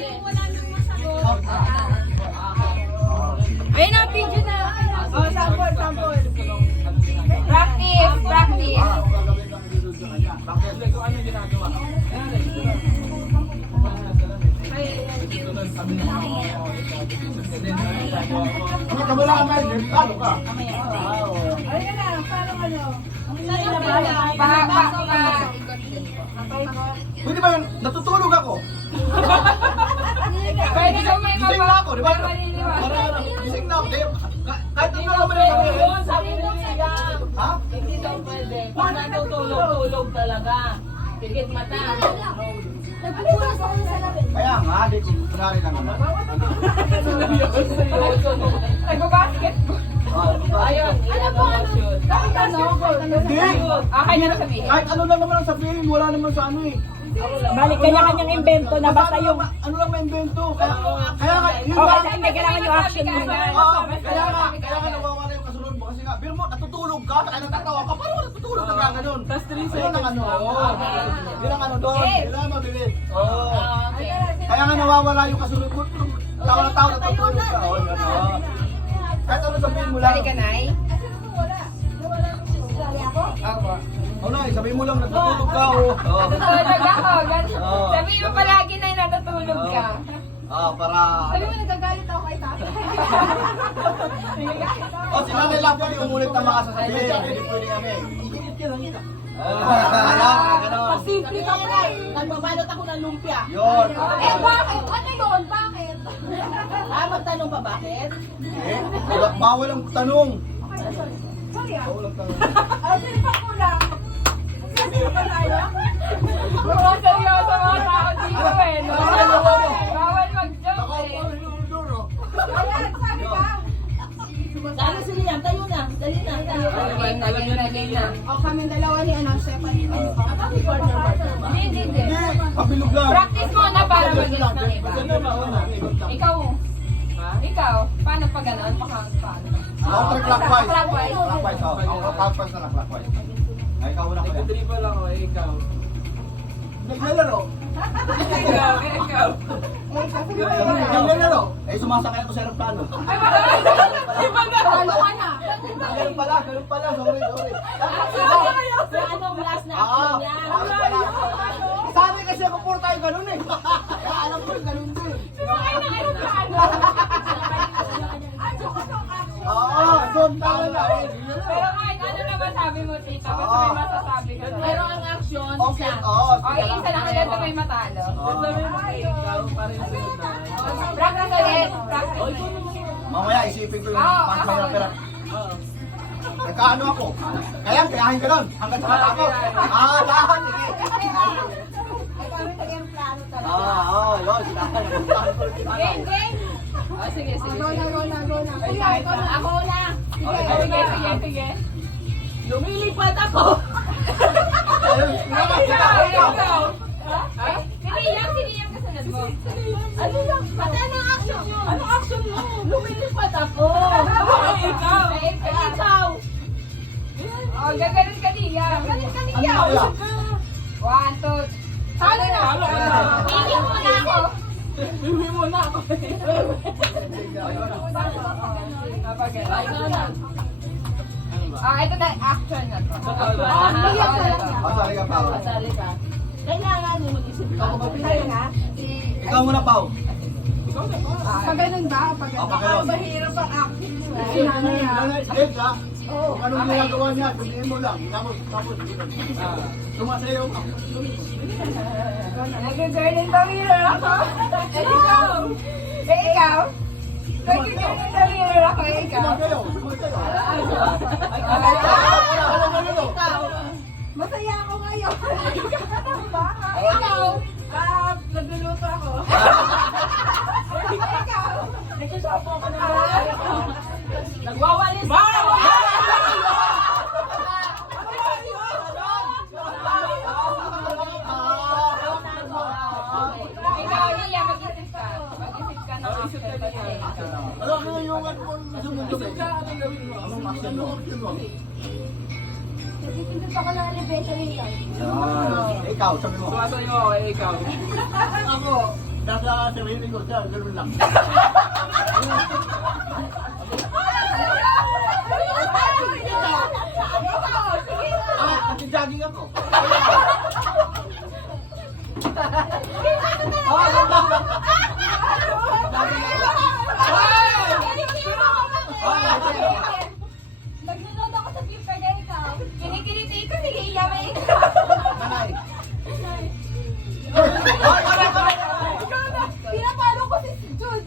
wala nang masagot. Ayun na, video na. Oh, sample. Practice. Ano ginagawa? Wala ka man, talo ka. Ayun na, parang ano. Pwede ba yun? Natutulog ako. Pwede ka may Gising na ako, di ba? Para Gising na ako. Kahit ano naman yung Sabi nung sila, ha? hindi daw pwede. Kung natutulog-tulog talaga. Pigit mata. Nagpupunas ako sa salamin. Kaya nga, di ko kunwari lang naman. nag-basketball. Ayun, ilan ang shoot. Kahit ano. Hindi! Okay na sabihin. Kahit ano lang naman ang sabihin, wala naman sa ano eh. Balik kanya-kanyang invento na basta yung... Ano lang may invento. Kaya nga, yun Oh, ba? kasi hindi kailangan yung action mo. Oo, kaya nga nawawala yung kasunod mo kasi nga, Bill mo, natutulog ka, kaya natatawa ka, paano natutulog ka ganun? Tapos 3 Yun seconds. ang ano, yun ang ano doon, kailangan mabilis. Oo. Okay. Kaya nga nawawala yung kasunod mo, tawa na tao, natutulog ka. Oo, gano'n. Kahit ano sabihin mo lang. Balik ka, Nay. Nawala nung sisali ako. Ako. Oo na, sabihin mo lang, natutulog ka. Oo. Natutulog ako. Oo. Sabihin mo palagi na natutulog ka. Para... Sabi mo, nagagalit ako kay tatay. O, sila na lang pwede umulit ng mga sasabihin. Hindi pwede kami. Gano'n. Simple ka pa. Nagbabalot ako ng lumpia. Yun. Bakit? Ano yun? Bakit? Magtanong pa bakit? Bawal ang tanong. Sorry ah. Sino pa kulang? Sino pa tayo? Mga seryoso mga tao dito eh. No? Bawal mag-joke eh. Ayan, sabi ka. Sana si Liam, tayo na. Dali na, tayo. Game na. O kami dalawa ni ano, Stephanie. Hindi. Hindi, pabilog lang. Practice mo na para mag-get ng iba. Ikaw, paano pa gano'n? Paano? Counterclockwise. Clockwise. Clockwise, oo. Clockwise na lang, clockwise. Ay, ikaw na ko yan. Nag-dribble ako eh, ikaw. Naglalaro. Ikaw. Naglalaro. Eh, sumasakay ako sa aeroplano. Talo ka na. Ganun pala. Sorry. Sa anong last na Ah, action niya? Sanay kasi ako puro tayo ganun eh. Kaya alam ko yung ganun din. Oo, doon tama na. Pero kahit ano naman sabi mo, tita, basta may masasabi ka. Pero ang action, Okay, isa. oo. Okay, isa lang agad na may matalo. Sabi mo kay ikaw, para yung sunod na. Practice ulit. Practice. Mamaya isipin ko yung Oo, pangkaya ako. pera. Nagkaano ako? Kaya kayahin ka nun. Hanggang sa matako. Lahat. Sige. Yun. Game. Sige. Go na. Kuya, ikaw na. Ako na. Sige. Lumilipad ako. Ikaw. Siniyang kasunod mo. Ano lang? Pati anong action yun? Anong action mo? Lumilipad ako. Ikaw. Ikaw. Oh, gaganon ka niya. Ano? 1, 2. Talo na. Pili muna ako. Ito na, action na to. Pasali ka, Pao. Pasali ka. Kailangan yung mag-isip ka. Ikaw muna, Pao. Pag ganun ba? Pag O, pakilon. mahirap ang acting mo. Games, ha? Kung anong ginagawa niya, sabihin mo lang. Tapos, sumasayaw ka. Nag-journey daw mirror ako. Ikaw? Nag-journey daw mirror ako. Ikaw? Sumasayaw. Ikaw. Masaya ako ngayon. Ikaw? Nagluluto ako. Ikaw? Nagsasapo ka na. Nagwawalis. Ikaw, Lia, mag-isip ka. Mag-isip ka ng action kasi. Ano yung sumunod? Anong action mo? Nagpipindot ako ng elevator nito. Ikaw, sabi mo. Sumasayo ako eh, ikaw. Ako, nasa sarili ko siya, gano'n lang. Nag-jogging ako. Nagnunood ako sa future na ikaw. Kinikiliti ko, sige, iyaman ikaw. Nanay. Pinapalo ko si Jude.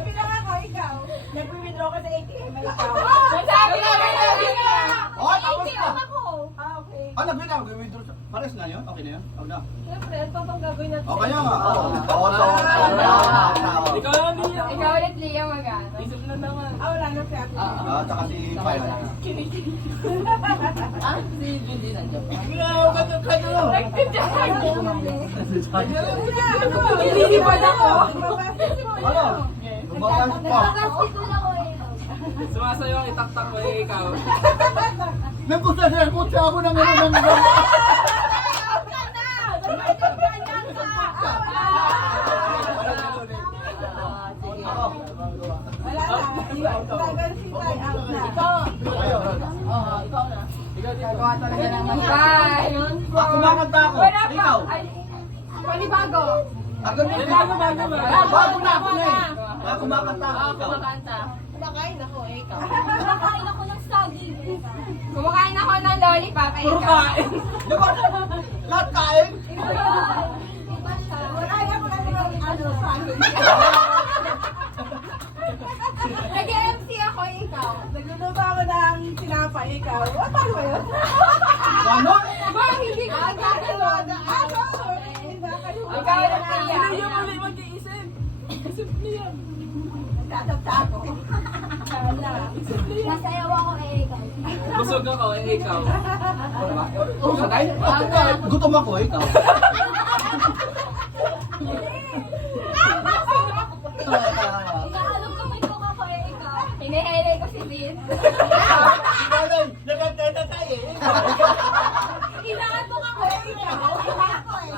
Pinaka ko, ikaw. Nag-withdraw ka sa ATM, ay ikaw. Sabi na, Oh, tapos na. ako. Okay. Nag-withdraw. Pares na yun? Okay na yun? Okay na. Siyempre, ano pa bang gagawin natin? Okay nga. Oo. Ikaw lang din yan. Ikaw ulit, Lia, mag-ano. Isip na naman. Wala na siya. Tsaka si Pyle. Si Judy nandiyan pa. Nililipad ako. Ano? Lumabas pa. Nagkakastito lang ko eh. Sumasayo ang itaktak mo eh, ikaw. Nagkutsa ako ng ano ng Wala na. Tagal si Tay out na. Ikaw din. Bye! Kumakanta ako. Wala pa! Ikaw. Ay, panibago! Ako na. Bago ba? Bago na ako na eh. Kumakanta ako. Ikaw. Kumakain ako, ikaw. Kumakain ako ng saging. Kumakain ako ng lollipop. Ay, Puro ikaw. kain. Di ba? Lahat kain? Iba siya. Wala ako na ano, saging. Nag-MC ako, ikaw. Nagluluto ako ng tinapay, ikaw. Paano ba yun? Ano? Ba, hindi ka gagawa. Ikaw ulit, Lia. mag-iisip. Tatapta ako. Nasayaw ako eh, ikaw. Busog ako eh, ikaw. Gutom ako, ikaw. Inaalog ko may cook ako eh, ikaw. Hinihilay ko si Vin. Ikaw lang. Nagkakita tayo eh. Inaantok ako eh, ikaw. Ako eh.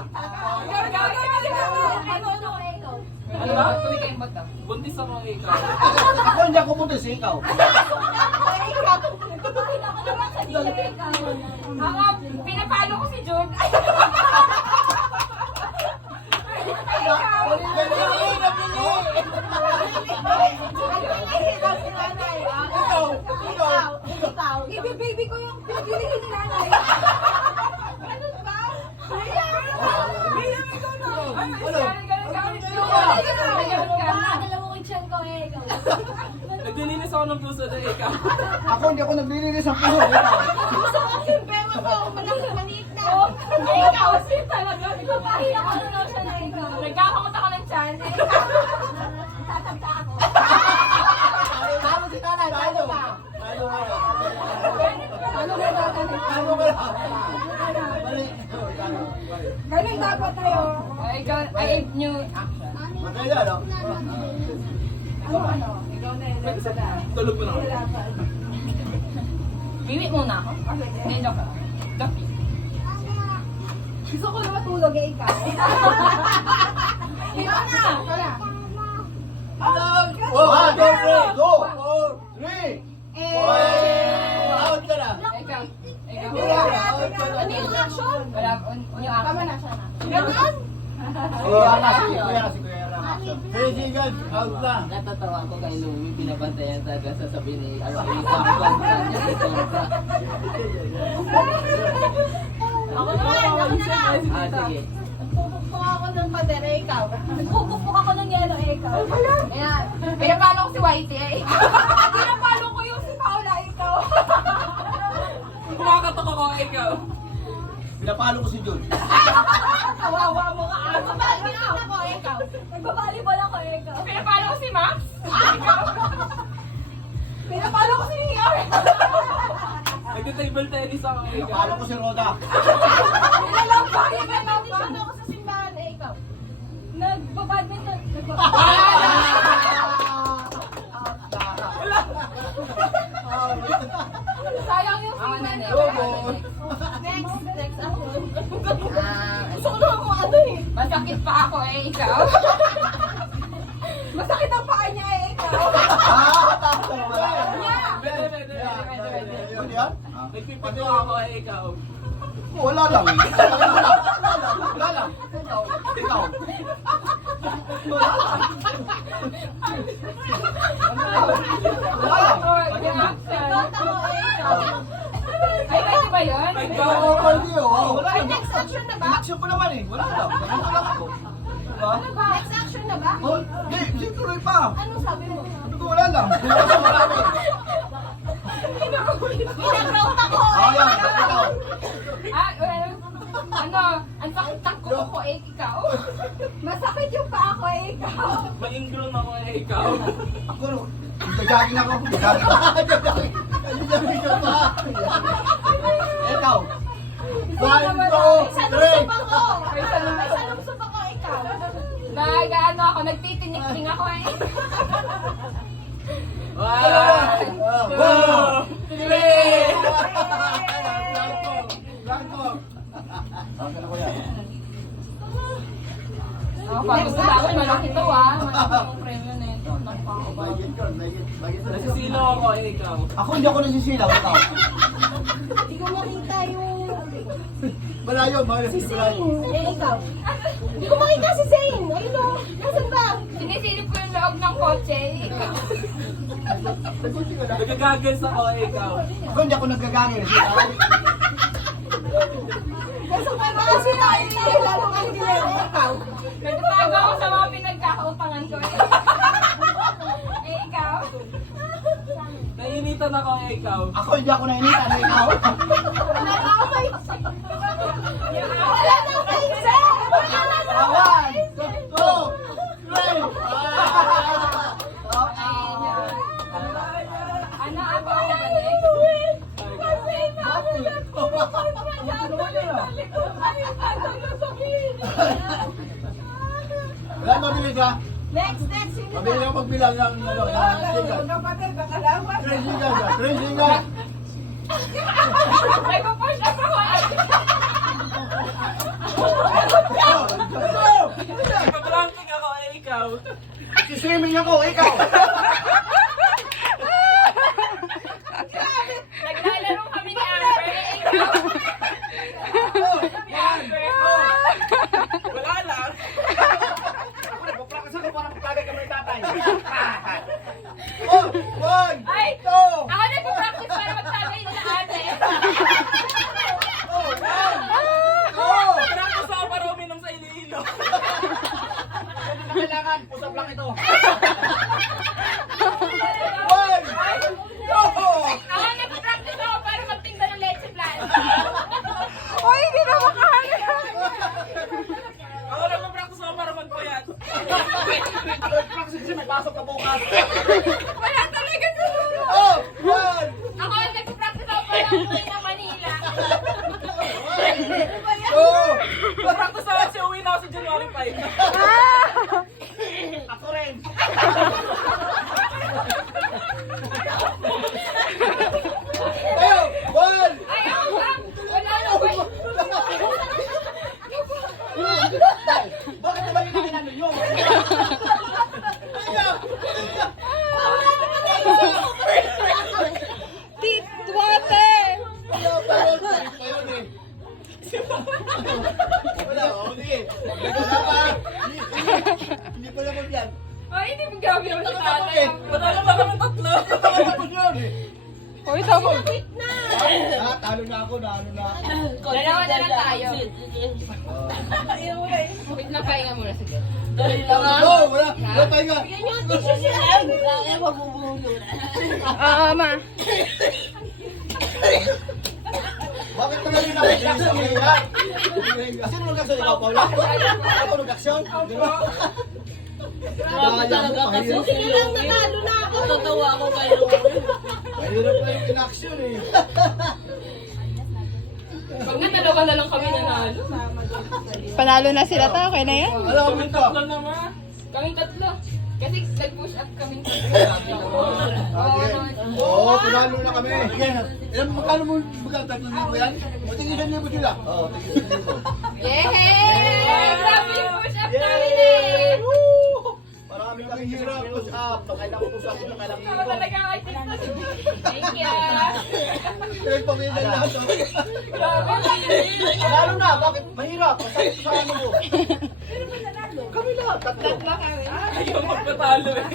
Ano ako eh, ikaw. Ano ba? Kumikembot ka. Buntis ako eh, ikaw. Ako hindi ako punta sa ikaw. Kumain ako naman sa dila, ikaw. Ako, pinapalo ko si Jude. Ibe-baby ko yung pinagilihin ni nanay. Ano ba? Dalawa ko yung tiyan ko eh, ikaw. Naglilinis ako ng puso na ikaw. Ako hindi ako naglilinis ng puso. Ikaw. Gusto ko yung pema ko. Maliit na. Ay, ikaw. Sweet talaga. Papahiya ko na lang siya na ikaw. Nagkakamot ako ng chance. Tatagta ako. Talo si nanay. Talo. Talo kayo. Ano ba natin? Talo kayo. Mali. Ganun dapat tayo. Ikaw, ay, new action. Matay na, no? Ano? Ikaw na yun. Tulog ko na ako. Biwi muna ako. Hindi, joke lang. Joke. Gusto ko na matulog eh, ikaw. Ikaw na! Ikaw na. 1, 2, 3, go! 4, 3! Out ka na! Ikaw. Ikaw. Ano yung action? Wala, new action. Tama na siya na. Ganun? Si Kuya Ram. Hey, guys, out na! Natatawa ko kay Louie, binabantayan talaga sasabihin ni kontra niya si kontra. Ako naman na. Sige. Pupukpuk ako ng padera, ikaw. Nagpupukpuk ako ng yelo eh, ikaw. Ayan. Pinapalo ko si Whitey eh. Pinapalo ko yung si Paula, ikaw. Kumakatok ako, ikaw. Pinapalo ko si Jude. Kawawa mo ka. Nagbabalibol ako, ikaw. Nagbabalibol ako, ikaw. Pinapalo ko si Max. Pinapalo ko si Nia. Nagka-table tennis ako, ikaw. Pinapalo ko si Roda. Nilalambagin ka natin siya. Ano ako sa simbahan eh, ikaw. Nagbabadminton. Sayang yung ako na Next ako. Ah, Gusto ko naman kung ano eh. basta masakit pa ako eh, ikaw. Masakit ang paa niya eh, ikaw. Tapos wala. Pwede. Yun yan? Nagpipito ako eh, ikaw. Wala lang. Wala lang. Ikaw. Wala lang. Oh, yung action. Ako eh, ikaw. Ay, pwede ba yun? Oo, pwede oh. Wala Ay, lang. next action na ba? Action ko naman eh. Wala lang. Ganito lang ako. Diba? Next action na ba? Oh, di tuloy pa. Anong sabi mo? Sabi ko wala lang. Wala lang. Pinaground ako! Ayan, ikaw. Ah, well, ano, ang sakit ng kuko ko eh, ikaw. Masakit yung paa ko eh, ikaw. Mag-ingrown ako eh, ikaw. Ako, jogging ako. Jogging. Jogging ka pa. Ikaw. 1, 2, May 3. salumsop ako! May salumsop ako, ikaw. Nag-ano ako, nagtitinik-ting ako eh. 1, 2, 3. Blanco. Akin ako yan. Oh, pag gusto namin, malaki to ah. Malaki yung premyo na ito. Mahigit yun, mahigit. Nasisilo ako eh, ikaw. Ako hindi ako nasisilaw. Ikaw. Hindi ko makita yung... Malayo, malayo. Si Zane. Eh, ikaw. Hindi ko makita si Zane. Ayun o. Nasaan ba? Sinisilip ko yung loob ng kotse eh, ikaw. Nagagagals ako eh, ikaw. Ako hindi ako nagagangin. Nasa pa mga sinain tayo, lalo nga hindi na ikaw. Nagtatago ako sa mga pinagkakautangan ko eh. Eh, ikaw. Nainitan ako eh, ikaw. Ako hindi ako nainitan. Ikaw. Wala na ako may... Wala na ako may isip! Wala na ako may 1, 2, 3. Ano ako ang balik? Wala, mabilis ha. Next, sino na? Mabilis ako magbilang ng ano, Train sigal. Train sigal. Nagpo-push up ako eh. Nagpa-planking ako eh, ikaw. Swimming ako, ikaw. Naglalaro kami ni Amber eh, ikaw. Ni Amber. Wala lang. Ako nagpa-practice ako para magtagay kami ng tatay. Oh, 1, Ay! 2, Ako nagpo-practice para magtagay na ate. Practice ako para uminom sa Iloilo. kailangan, pusap lang ito. 1, 2. Ako nagpo-practice ako para magtinda ng leche plan. Uy, hindi na makahanap. Ako nagpa-practice ako para magpayat. Practice kasi may pasok ka bukas. Wala talaga siguro. Oh, 1, Ako nagpo-practice ako para umuwi ng Manila. 2. Practice ako kasi uwi na ako sa January 5. Ako rin. Tayo, 1. Ay, ako ba? Wala na ba? Bakit naman yung nakinan ninyo? Titwate! Wala, sige. Hindi pa naman yan. Ay, hindi mo grabe naman si tatay. Patalo pa kami tatlo. Uy, tama. Talo na ako, nalo na ako. Dalawa na lang tayo. Wait lang, pahinga muna. Sige. Go, wala. Wala tayo nga. Oo, ma. Bakit ka namin nag-action? Sino nag-action? Ikaw, Paula? Ako nag-action? Grabe talaga kasi. Sige lang, natalo na ako. Tatawa ako kayo. Mahirap na yung in-action eh. Pag nga dalawa na lang kami nanalo. Panalo na sila ta, okay na yan? Alam mo ito. Tatlo naman. Kaming tatlo. Kasi nag-push up kaming tatlo. Oo, pinalo na kami. Ilan, magkano mo magkano? 3,000 yan? O, tingin 1,000 sila. Oo, tingin 1,000. Yay! Grabe yung push up namin eh. Woo! Marami kami hirap. Push up. Nakailang push up. Nakailang Ikaw ikot. talaga ang artista. Thank you. Pinagpamilya lahat. Grabe. Lalo na, bakit? Mahirap. Masakit sa ano mo. Kami lahat. Tatlo. Ayaw magpatalo eh.